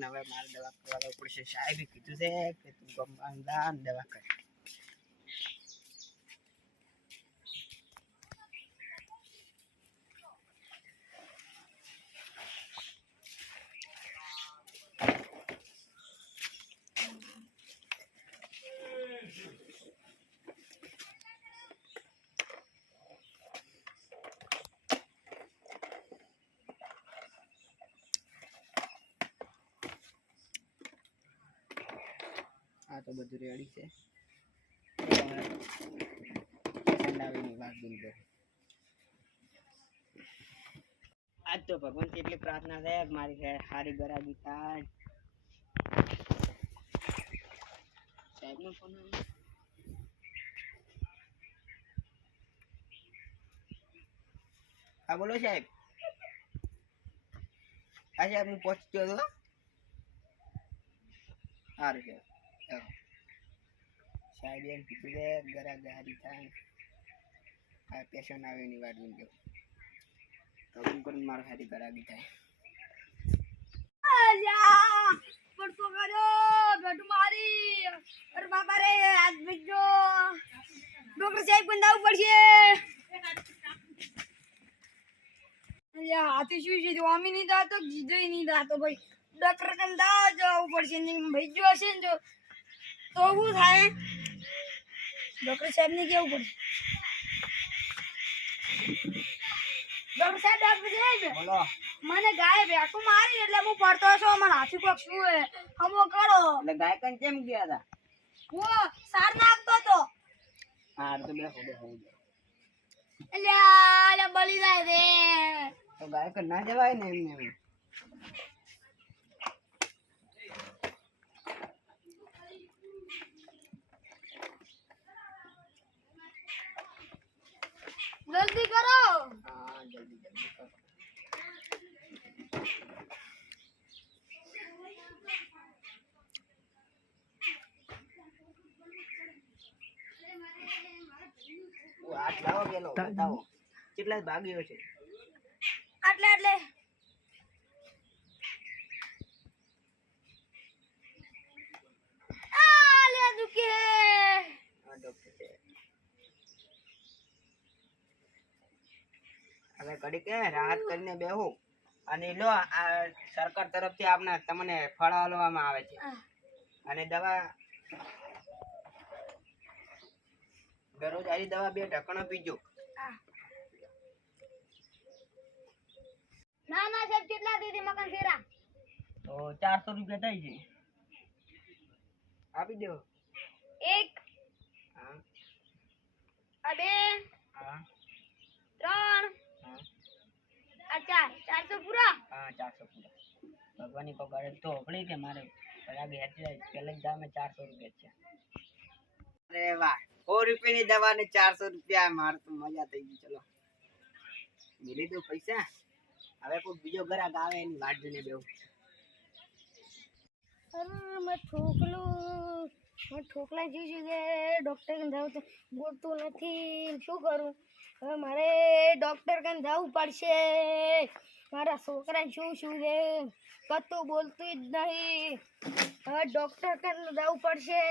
ને હવે મારે દવા કરવા પડશે. સાહેબે કીધું છે કે તું ગમવાનું દા ને દવા કર. આ તો બધું રેડી છે. સંડાવીની વાત બિલકુલ. આજ તો ભગવાન કેટલી પ્રાર્થના છે મારી હારી ગરાગી થાય. સાહેબ નો ફોન આવ્યો. હા બોલો સાહેબ. હા સાહેબ હું પહોંચી ગયો હતો. સારું સાહેબ. સાહેબ એમ કીધું છે ગરાગી થાય. આ પેશન્ટ આવે એની વાત બિલકુલ. કબૂલ કરીને મારો હારી ગરાગી થાય. પડતો કર્યો બેટુ મારી. અરે બાપા રે આજ બીજો ડોક્ટર સાહેબ પણ દાવું પડશે. હાથી શું છે અમી નહીં દાતો જીજો નહીં દાતો ભાઈ. ડોક્ટર કન દાવ જવું પડશે ને ભાઈ જો હશે ને જો તો શું થાય. ડોક્ટર સાહેબ ને કેવું પડશે. ડોક્ટર સાહેબ બોલો. મને ગાય બેઠું મારી એટલે હું પડતો છો. મને હાથી કોક શું હે હમો કરો. એટલે ગાય કન કેમ ગયા હતા. હું સાર નાખતો તો. હા તો બેહો બેહો. અલ્યા બળી જાય રે. તો ગાય કન ના જવાય ને એમને. જલ્દી કરો. હા જલ્દી જલ્દી કરો. આટ લાવો ગેલો બતાવો કેટલા ભાગ્યો છે. એટલે આલે દુખે. હા ડોક્ટર છે. હવે કડી કે રાહત કરીને બેહો અને લો આ સરકાર તરફથી આપને તમને ફળ આપવામાં આવે છે અને દવા દરરોજ આરી દવા 2 ઢક્કણો પીજો. ના સાહેબ કેટલા દીધી મકાન ફેરા તો 400 રૂપિયા થઈ છે. આપી દો. 1 હા આ 2 હા 3 હા આ 400 પૂરા. હા 400 પૂરા. ભગવાનની પગાર તો ઓપડી કે મારે લાગે એટલે પેલા જ દામે 400 રૂપિયા છે. અરે વાહ 100 રૂપિયાની દવા ને 400 રૂપિયા. માર તો મજા થઈ ગઈ. ચલો મિલી દો પૈસા. હવે કોઈ બીજો ગ્રાહક આવે એની વાટ જોઈને બેહું. અરે મેં ઠોકલા જોઈ છે ડોક્ટર કન જાવ તો બોલતું નથી. શું કરું હવે મારે ડોક્ટર કન જવું પડશે. મારા છોકરા શું છે કતું બોલતું જ નહીં. હવે ડોક્ટર કન જવું પડશે.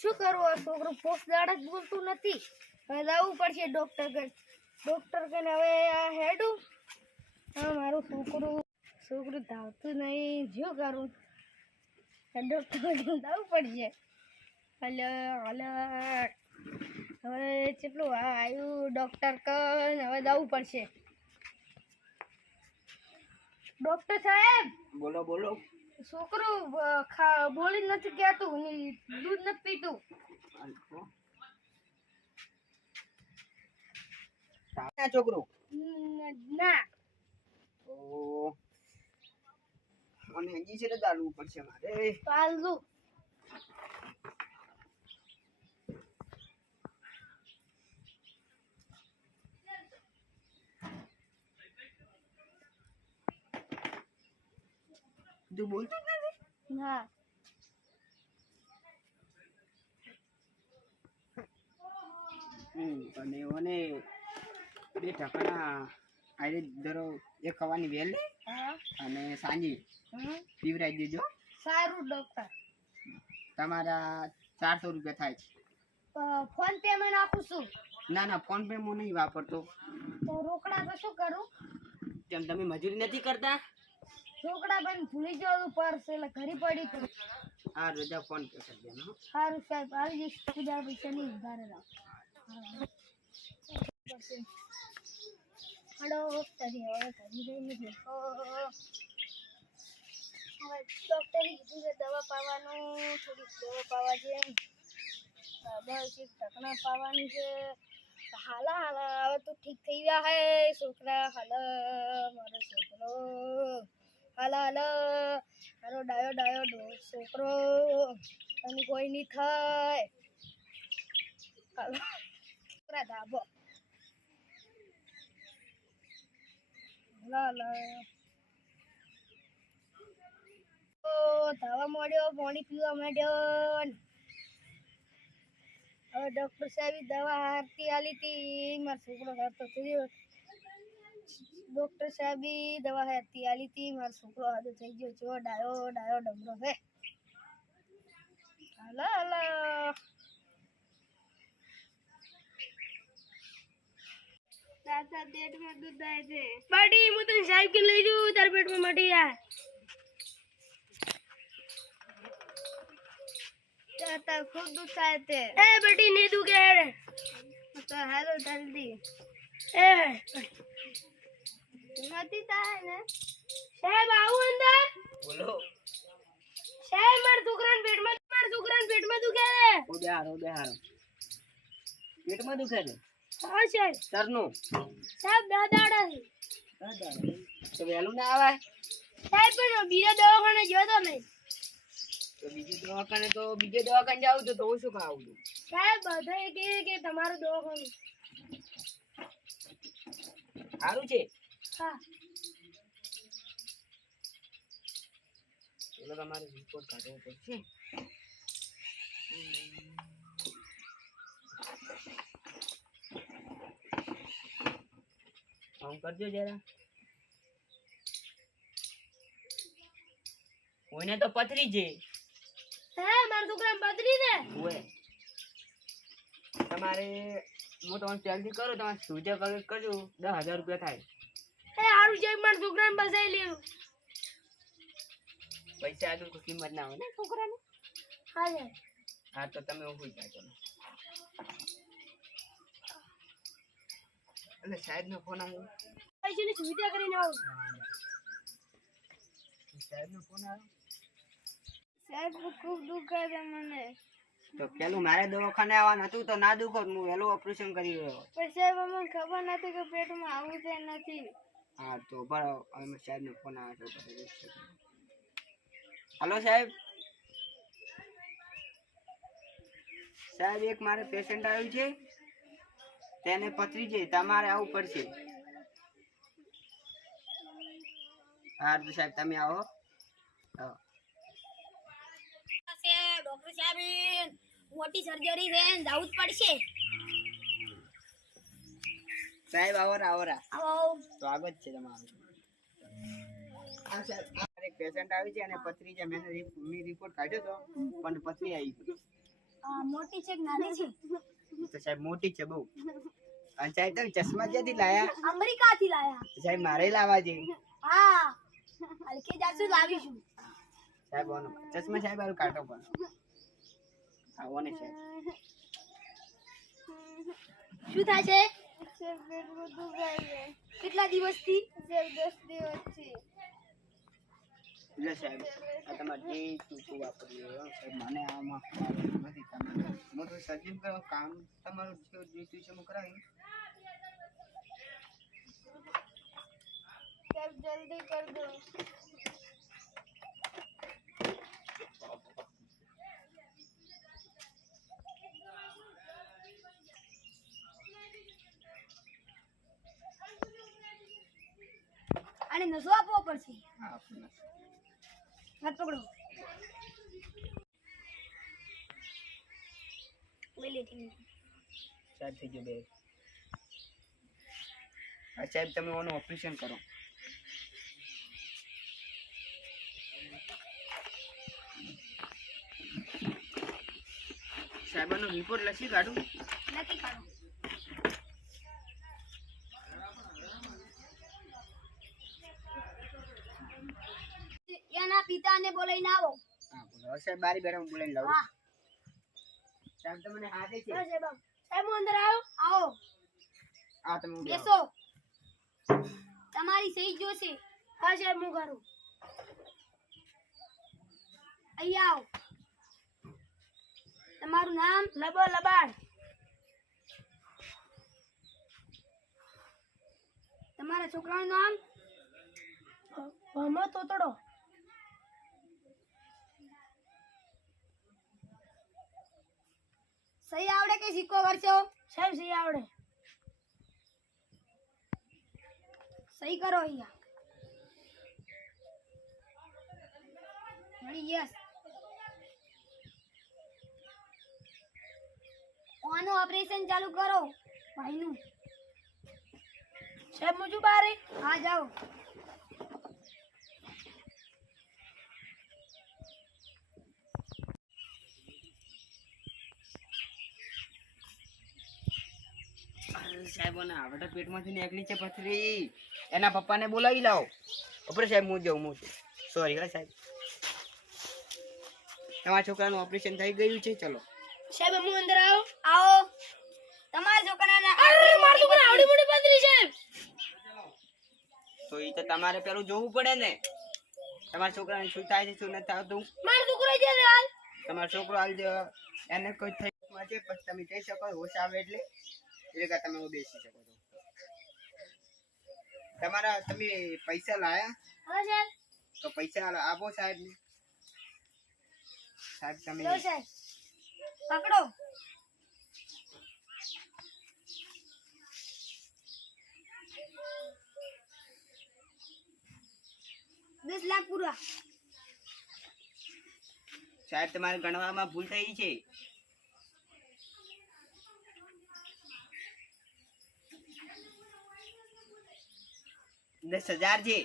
શું કરું આ છોકરું પોસ્ટ દાડા જ બોલતું નથી. હવે જવું પડશે ડોક્ટર કન હવે આ હેડું. હા મારું છોકરું ધાવતું નહીં. શું કરું ડોક્ટર જવું પડશે. હલો હવે કેટલું આવ્યું ડોક્ટર કન હવે જવું પડશે. ડોક્ટર સાહેબ બોલો બોલો. છોકરું બોલી નથી કહેતું દૂધ નથી પીતું. છોકરું ના તો મને ઇન્જેક્શન જ આલવું પડશે મારે. પાલુ તું બોલતો જ નથી. ના અને મને 2 ઢક્કણા આઈ ધરો એક ખાવાની વેલ અને સાંજી પીવરાઈ દેજો. સારું ડોક્ટર. તમારા 400 રૂપિયા થાય છે. તો ફોન પે માં નાખું છું. ના ના, ફોન પે હું નહીં વાપરતો. તો રોકડા તો શું કરું? કેમ તમે મજૂરી નથી કરતા? રોકડા પણ ભૂલી જવાનું પર્સ એટલે ઘરે પડી તો. હા, રજા ફોન પે કરી દેવાનો હો. સારું સાહેબ, આવી જઈશ. બીજા પૈસા નહીં ઉધારે રાખ. હલો, તારી હવે ઘરે જઈને દેખો. હવે ડોક્ટરે કીધું કે દવા પાવાનું, થોડીક દવા પાવા છે. બસ એક ઢકણા પાવાની છે. હાલા હાલા હવે તો ઠીક થઈ ગયા હે છોકરા. હાલા મારો છોકરો, હાલા હાલા મારો ડાયો ડાયો છોકરો, તને કોઈ નહીં થાય. હાલા છોકરા ધાબો. હાલા હાલા ધાવા માંડ્યો, પાણી પીવા માંડ્યો. હવે ડોક્ટર સાહેબ દવા હારતી આલી હતી, મારો છોકરો હારતો થયો. ડોક્ટર સાહેબ દવા હારતી આલી હતી, મારો છોકરો હાથો થઈ ગયો. જો ડાયો ડાયો ડમરો છે. હાલા હાલા તાતા પેટમાં દુખાય છે. બાટી હું તને સાહેબ કે લઈ જઉં, તારા પેટમાં મટી જાય. તાતા ખૂબ દુખાય છે. એ બેટી નહીં દુખે તો હાલો જલ્દી. એ નથી થાય ને સાહેબ? આવું અંદર. બોલો. સાહેબ મારા છોકરાના પેટમાં દુખે છે. ઉડે હારો. પેટમાં દુખે છે? હા સાહેબ. સરનું સાહેબ દાદાડા છે. તો વહેલું ના આવે? સાહેબ પણ બીજા દવાખાને ગયો તો મેં. તો બીજે દવાખાને જાવ તો હું શું ખાવું છું? સાહેબ બધા કે તમારું દવાખાનું સારું છે. હા. ચલો તમારે રિપોર્ટ કાઢવો પડશે. આમ કરજો જરા. કોઈને તો પથરી છે. સાહેબ મારા છોકરાને પથરી છે. ઓય તમારે હું તમને જલ્દી કરો, તમારે સુજે પગે કરજો, 10,000 રૂપિયા થાય. એ હારું સાહેબ મારા છોકરાને બસાઈ લેવું. પૈસા આગળ કોઈ કિંમત ના હોય ને છોકરાને. હા સાહેબ. હા તો તમે ઉભી જાજો. એટલે સાહેબ નો ફોન આવ્યો. પૈસાની સુવિધા કરીને આવું. સાહેબ નો ફોન આવ્યો. સાહેબ ખૂબ દુખે છે મને. તો પેલું મારે દવાખાને આવવાનું હતું તો ના દુખો, હું વહેલું ઓપરેશન કરી રહ્યો. પણ સાહેબ અમને ખબર નથી કે પેટમાં આવું છે નથી. હા તો બરાબર, હવે સાહેબ નો ફોન આવ્યો છે. હલો સાહેબ. સાહેબ એક મારે પેશન્ટ આવ્યું છે, તેને પથરી છે, તમારે આવવું પડશે. હા તો સાહેબ તમે આવો. ડોક્ટર સાહેબ મોટી સર્જરી છે, જવું જ પડશે. સાહેબ આવરા આવો. સ્વાગત છે તમારું. હા સાહેબ એક પેશન્ટ આવ્યું છે અને પથરી છે. મેં રિપોર્ટ કાઢ્યો તો પણ પથરી આવી ગઈ. મોટી છે કે નાની છે? તો સાહેબ મોટી છે બહુ. અને સાહેબ તમે ચશ્મા ક્યાંથી લાયા? અમેરિકાથી લાયા. સાહેબ મારે લાવવા છે. હા હલકે જાસુ લાવીશું. સાહેબ ઓનો ચશ્મા સાહેબ આવું કાઢો પણ. આવો ને સાહેબ. શું થાય છે? કેટલા દિવસથી? 10 દિવસથી. લે સાહેબ આ તમારે જે ચૂકું વાપર્યું સાહેબ, મને આમાં નથી. તમે હું તો સર્જન કરો કામ તમારું જે ટ્યુશન કરાવી. સાહેબ જલ્દી કર દો. અને નસો આપવો પડશે. હા આપું. હાથ પકડો. સાહેબ થઈ ગયો બે. સાહેબ તમે ઓનું ઓપરેશન કરો. સાહેબનો રિપોર્ટ લખી કાઢું. લખી કાઢો. એના પિતાને બોલાવીને આવો. હા બોલો સાહેબ, બારી બેઠા હું બોલાવીને લાવું. હા સાહેબ તમને હાથે છે. હા સાહેબ સાહેબ હું અંદર આવો. આવો આ તમે ઉભી બેસો. તમારી સહી જોશે. હા સાહેબ હું કરું. અહીંયા આવો. તમારું નામ? લબો લબાડ. તમારા છોકરાનું નામ? ભમો તોતડો. સહી આવડે કે સિક્કો કરશો? સાહેબ સહી આવડે. સહી કરો અહીંયા. યસ. આનું ઓપરેશન ચાલુ કરો ભાઈનું. સાહેબ મુજુ બારે. હા જાઓ. સાહેબોને આવડા પેટમાંથી નીકળી છે પથરી. એના પપ્પાને બોલાવી લાવો. ઉપર સાહેબ હું જાઉં છું. સોરી હા સાહેબ. તમારા છોકરાનું ઓપરેશન થઈ ગયું છે. ચલો સાહેબ હું અંદર આવો. આવો. તમારા છોકરાને અરે મારા છોકરા આવડી મોટી પથરી છે. તો એ તો તમારે પેલું જોવું પડે ને. તમારા છોકરાને શું થાય છે શું નથી થતું. મારો છોકરો છે હાલ. તમારો છોકરો હાલ એને કોઈ થઈ છે પછી તમે કહી શકો હોશ આવે એટલે તમે બેસી શકો છો. તમારા તમે પૈસા લાયા? હા સાહેબ. તો પૈસા આપો સાહેબ ને. સાહેબ તમે લો સાહેબ પકડો. ₹10 લાખ પૂરા. સાહેબ તમારે ગણવામાં ભૂલ થઈ છે. ₹10,000 છે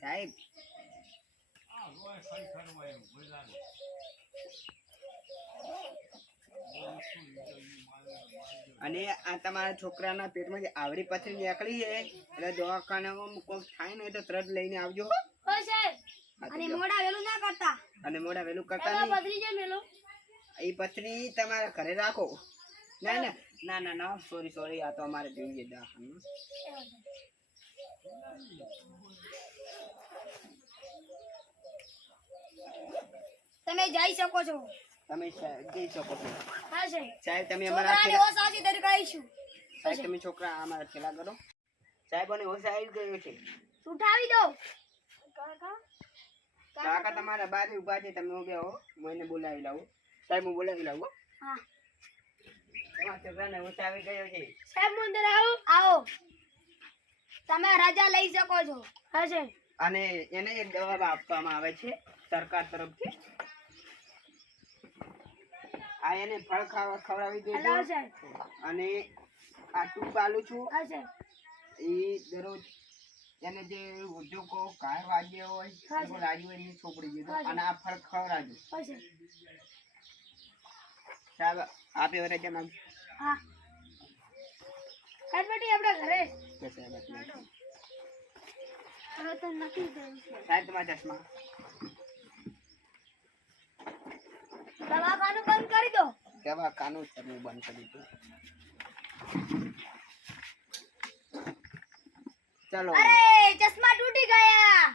સાહેબ. અને આ તમારા છોકરાના પેટમાં જે આવડી પથરી નીકળી છે એટલે દવાખાનામાં કોઈ થાય ને તો તરત લઈને આવજો. હો સાહેબ. અને મોડા વેલું ના કરતા. અને મોડા વેલું કરતા એલા નહીં. પથરી છે મેલો. એ પથરી તમારા ઘરે રાખો. ના ના ના ના ના સોરી આ તો અમારે જોઈએ દવાખાનું. તમે જઈ શકો છો. તમે જઈ શકો છો. હા સાહેબ. સાહેબ તમે છોકરાને અમારા હોશ આવશે ત્યારે કહીશું. સાહેબ તમે છોકરા અમારા છેલ્લા કરો. સાહેબોને હોશ આવી ગયો છે. ઉઠાવી દો. કાકા તમારા બાજુ ઉભા છે. તમે ઉભા હો. હું એને બોલાવી લાવું. સાહેબ હું બોલાવી લાવું. હા તમારા છોકરાને હોશ આવી ગયો છે. સાહેબ હું અંદર આવો. આવો. તમે રજા લઈ શકો છો. હા સાહેબ. અને એને એક દવા આપવામાં આવે છે સરકાર તરફથી. આ એને ફળ ખવડાવી દેજો. હેલો સાહેબ. અને આ ટૂંક આલું છું. હા સાહેબ. એ દરરોજ એને જે જો કો ઘાય વાગ્યો હોય હા, તો લાજી હોય એ છોકરી દીધો. હા, અને આ ફળ ખવડાવજો. હા સાહેબ. સાહેબ આપે રજા માંગ. હા સાહેબ બેટી આપણા ઘરે. તો સાહેબ એટલે હવે તો નક્કી થયું છે. સાહેબ તમારા ચશ્મા. દવાખાનું બંધ કરી દો. દવાખાનું તમે બંધ કરી દો. ચાલો અરે ચશ્મા તૂટી ગયા.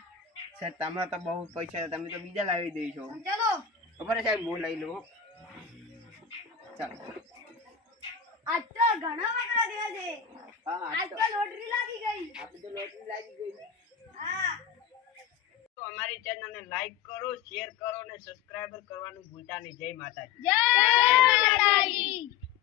સર તમારે તો બહુ પૈસા તમે તો બીજા લાવી દઈશો. ચલો. ખબર સાહેબ હું લઈ લો. ચાલો આજ તો ઘણા વાગડા થયા છે. હા આજ તો લોટરી લાગી ગઈ. આપણે તો લોટરી લાગી ગઈ. હા તો અમારી ચેનલને લાઈક કરો, શેર કરો અને સબસ્ક્રાઇબર કરવાનું ભૂલતા નહીં. જય માતાજી. જય માતાજી.